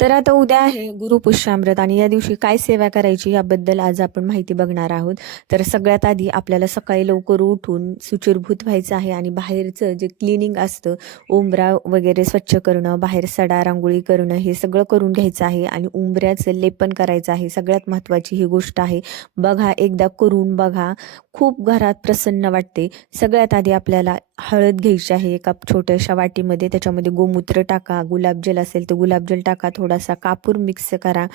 तर आता उद्या आहे गुरुपुष्यामृत आणि या दिवशी काय सेवा करायची याबद्दल आज आपण माहिती बघणार आहोत. तर सगळ्यात आधी आपल्याला सकाळी लवकर उठून शुचिर्भूत व्हायचं आहे आणि बाहेरचं जे क्लिनिंग असतं, उंबरा वगैरे स्वच्छ करणं, बाहेर सडा रांगोळी करणं, हे सगळं करून घ्यायचं आहे आणि उंबऱ्याचं लेपन करायचं आहे. सगळ्यात महत्त्वाची ही गोष्ट आहे. बघा, एकदा करून बघा, खूप घरात प्रसन्न वाटते. सगळ्यात आधी आपल्याला हळद घ्यायची आहे एका छोट्याशा वाटीमध्ये. त्याच्यामध्ये गोमूत्र टाका, गुलाबजल असेल तर गुलाबजल टाका, थोडासा कापूर मिक्स करा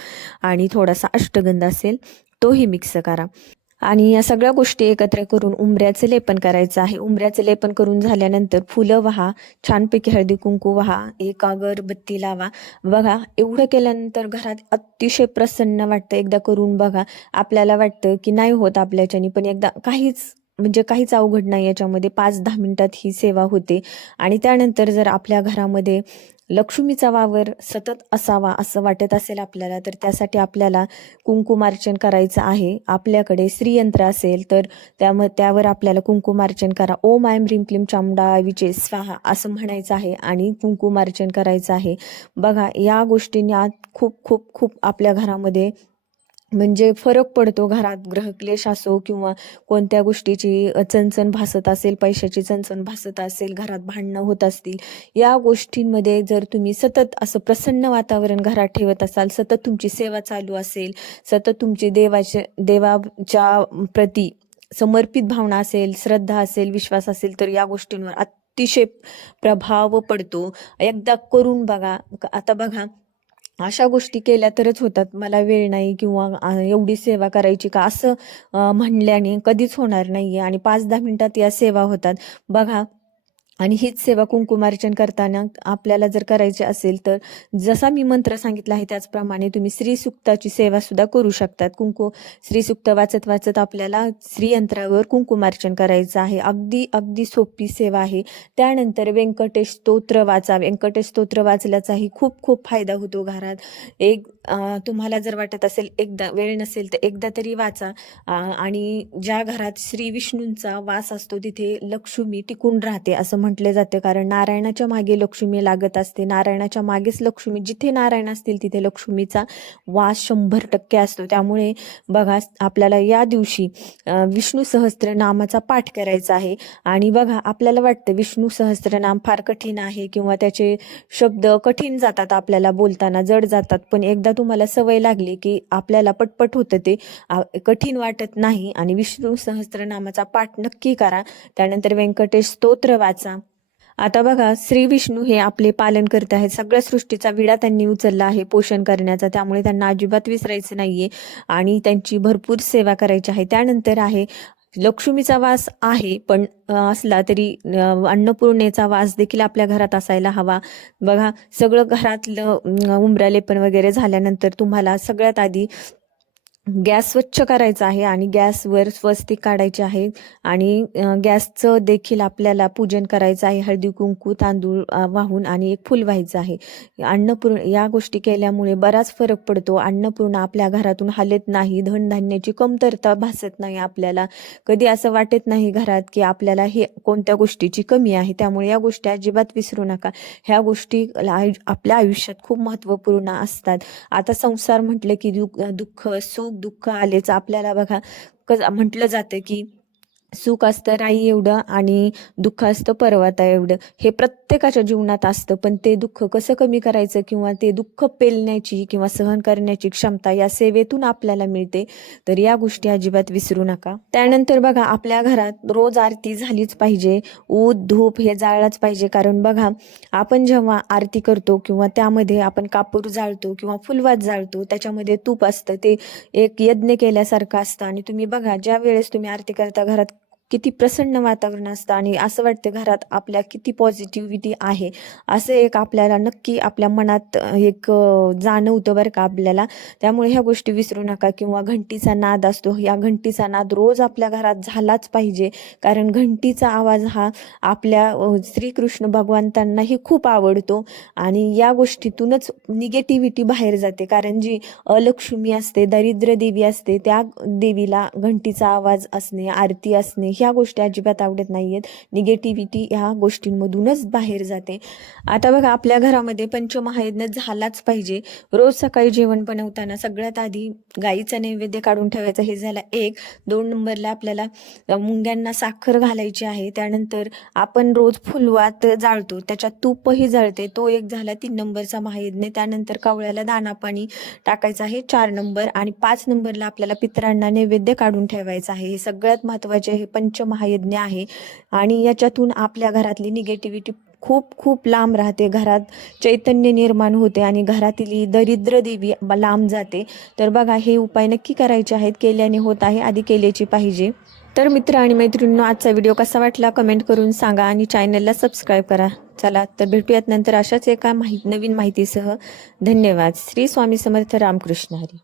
आणि थोडासा अष्टगंध असेल तोही मिक्स करा. आणि या सगळ्या गोष्टी एकत्र करून उंबऱ्याचं लेपन करायचं आहे. उंबऱ्याचं लेपन करून झाल्यानंतर फुलं वाहा, छानपैकी हळदी कुंकू वाहा, एक अगरबत्ती लावा. बघा, एवढं केल्यानंतर घरात अतिशय प्रसन्न वाटतं. एकदा करून बघा. आपल्याला वाटतं की नाही होत आपल्याच्यानी, पण एकदा काहीच अवघड नाही याच्यामध्ये. 5-10 मिनिटात ही सेवा होते. आणि त्यानंतर जर आपल्या घरामध्ये लक्ष्मीचा वावर सतत असावा असं वाटत असेल आपल्याला, तर त्यासाठी आपल्याला कुंकुमार्चन करायचं आहे. आपल्याकडे श्रीयंत्र असेल तर त्यावर आपल्याला कुंकुमार्चन करा. ओम ऐं ह्रीं क्लीं चामुंडाविचे स्वाहा असं म्हणायचं आहे आणि कुंकुमार्चन करायचं आहे. बघा, या गोष्टींनी आज खूप खूप खूप आपल्या घरामध्ये म्हणजे फरक पडतो. घरात ग्रहक्लेश असो किंवा कोणत्या गोष्टीची चणचण भासत असेल, पैशाची चणचण भासत असेल, घरात भांडणं होत असतील, या गोष्टींमध्ये जर तुम्ही सतत असं प्रसन्न वातावरण घरात ठेवत असाल, सतत तुमची सेवा चालू असेल, सतत तुमची देवाच्या प्रती समर्पित भावना असेल, श्रद्धा असेल, विश्वास असेल, तर या गोष्टींवर अतिशय प्रभाव पडतो. एकदा करून बघा. आता बघा, अशा गोष्टी केल्या तरच होतात. मला वेळ नाही किंवा एवढी सेवा करायची का असं म्हणल्याने कधीच होणार नाहीये आणि 5-10 मिनिटात या सेवा होतात. बघा, आणि हीच सेवा कुंकुमार्चन करताना आपल्याला जर करायची असेल तर जसा मी मंत्र सांगितला आहे त्याचप्रमाणे तुम्ही श्रीसुक्ताची सेवा सुद्धा करू शकतात. श्रीसुक्त वाचत वाचत आपल्याला श्रीयंत्रावर कुंकुमार्चन करायचं आहे. अगदी अगदी सोपी सेवा आहे. त्यानंतर व्यंकटेश स्तोत्र वाचा. व्यंकटेश स्तोत्र वाचल्याचाही खूप खूप फायदा होतो घरात. तुम्हाला जर वाटत असेल, एकदा वेळ नसेल तर एकदा तरी वाचा. आणि ज्या घरात श्री विष्णूंचा वास असतो तिथे लक्ष्मी टिकून राहते असं म्हटले जाते. कारण नारायणाच्या मागे लक्ष्मी लागत असते. नारायणाच्या मागेच लक्ष्मी, जिथे नारायण असतील तिथे लक्ष्मीचा वास 100% असतो. त्यामुळे बघा, आपल्याला या दिवशी विष्णू सहस्त्रनामाचा पाठ करायचा आहे. आणि बघा, आपल्याला वाटतं विष्णू सहस्त्रनाम फार कठीण आहे किंवा त्याचे शब्द कठीण जातात, आपल्याला बोलताना जड जातात. पण एकदा तुम्हाला सवय लागली की आपल्याला पटपट होतं, ते कठीण वाटत नाही. आणि विष्णू सहस्त्रनामाचा पाठ नक्की करा. त्यानंतर व्यंकटेश स्तोत्र वाचा. आता बघा, श्री विष्णू हे आपले पालन करत आहेत. सगळ्या सृष्टीचा विडा त्यांनी उचलला आहे पोषण करण्याचा. त्यामुळे त्यांना अजिबात विसरायचं नाहीये आणि त्यांची भरपूर सेवा करायची आहे. त्यानंतर आहे लक्ष्मीचा वास आहे, पण असला तरी अन्नपूर्णेचा वास देखील आपल्या घरात असायला हवा. बघा, सगळं घरातलं उंबरालेपन वगैरे झाल्यानंतर तुम्हाला सगळ्यात आधी गॅस स्वच्छ करायचा आहे आणि गॅसवर स्वस्तिक काढायचे आहे. आणि गॅसचं देखील आपल्याला पूजन करायचं आहे. हळदी कुंकू तांदूळ वाहून आणि एक फुल व्हायचं आहे. अन्नपूर्ण या गोष्टी केल्यामुळे बराच फरक पडतो. अन्नपूर्ण आपल्या घरातून हालत नाही. धनधान्याची कमतरता भासत नाही. आपल्याला कधी असं वाटत नाही घरात की आपल्याला हे कोणत्या गोष्टीची कमी आहे. त्यामुळे या गोष्टी अजिबात विसरू नका. ह्या गोष्टी आपल्या आयुष्यात खूप महत्त्वपूर्ण असतात. आता संसार म्हटलं की दुःख सुख दुःख आलेच आपल्याला. बघा, म्हटलं जातं की सुख असतं राई एवढं आणि दुःख असतं पर्वता एवढं. हे प्रत्येकाच्या जीवनात असतं, पण ते दुःख कसं कमी करायचं किंवा ते दुःख पेलण्याची किंवा सहन करण्याची क्षमता या सेवेतून आपल्याला मिळते. तर या गोष्टी अजिबात विसरू नका. त्यानंतर बघा, आपल्या घरात रोज आरती झालीच पाहिजे. ऊद धूप हे जाळलंच पाहिजे. कारण बघा, आपण जेव्हा आरती करतो किंवा त्यामध्ये आपण कापूर जाळतो किंवा फुलवात जाळतो, त्याच्यामध्ये तूप असतं, ते एक यज्ञ केल्यासारखं असतं. आणि तुम्ही बघा, ज्या वेळेस तुम्ही आरती करता घरात किती प्रसन्न वातावरण असतं आणि असं वाटतं घरात आपल्या किती पॉझिटिव्हिटी आहे, असं एक आपल्याला नक्की आपल्या मनात एक जाणवतं बरं का आपल्याला. त्यामुळे ह्या गोष्टी विसरू नका. किंवा घंटीचा नाद असतो, या घंटीचा नाद रोज आपल्या घरात झालाच पाहिजे. कारण घंटीचा आवाज हा आपल्या श्रीकृष्ण भगवंतांनाही खूप आवडतो आणि या गोष्टीतूनच निगेटिव्हिटी बाहेर जाते. कारण जी अलक्ष्मी असते, दरिद्र देवी असते, त्या देवीला घंटीचा आवाज असणे, आरती असणे ह्या गोष्टी अजिबात आवडत नाहीयेत. निगेटिव्हिटी ह्या गोष्टींमधूनच बाहेर जाते. आता बघा, आपल्या घरामध्ये पंचमहायज्ञ झालाच पाहिजे. रोज सकाळी जेवण बनवताना सगळ्यात आधी गाईचा नैवेद्य काढून ठेवायचा, हे झाला एक. 2 नंबरला आपल्याला मुंग्यांना साखर घालायची आहे. त्यानंतर आपण रोज फुलवात जाळतो, त्याच्यात तूपही जळते, तो एक झाला 3 नंबरचा महायज्ञ. त्यानंतर कावळ्याला दाना पाणी टाकायचं आहे 4 नंबर. आणि 5 नंबरला आपल्याला पितरांना नैवेद्य काढून ठेवायचं आहे. हे सगळ्यात महत्त्वाचे हे पंचमहायज्ञ आहे. आणि याच्यातून आपल्या घरातली निगेटिव्हिटी खूप खूप लांब राहते, घरात चैतन्य निर्माण होते आणि घरातील दरिद्र देवी लांब जाते. तर बघा, हे उपाय नक्की करायचे आहेत, केल्याने होत आहे, आधी केल्याची पाहिजे. तर मित्र आणि मैत्रिणींनो, आजचा व्हिडिओ कसा वाटला कमेंट करून सांगा आणि चॅनलला सबस्क्राईब करा. चला तर भेटूयात नंतर अशाच एका नवीन माहितीसह. धन्यवाद. श्री स्वामी समर्थ. रामकृष्ण हरी.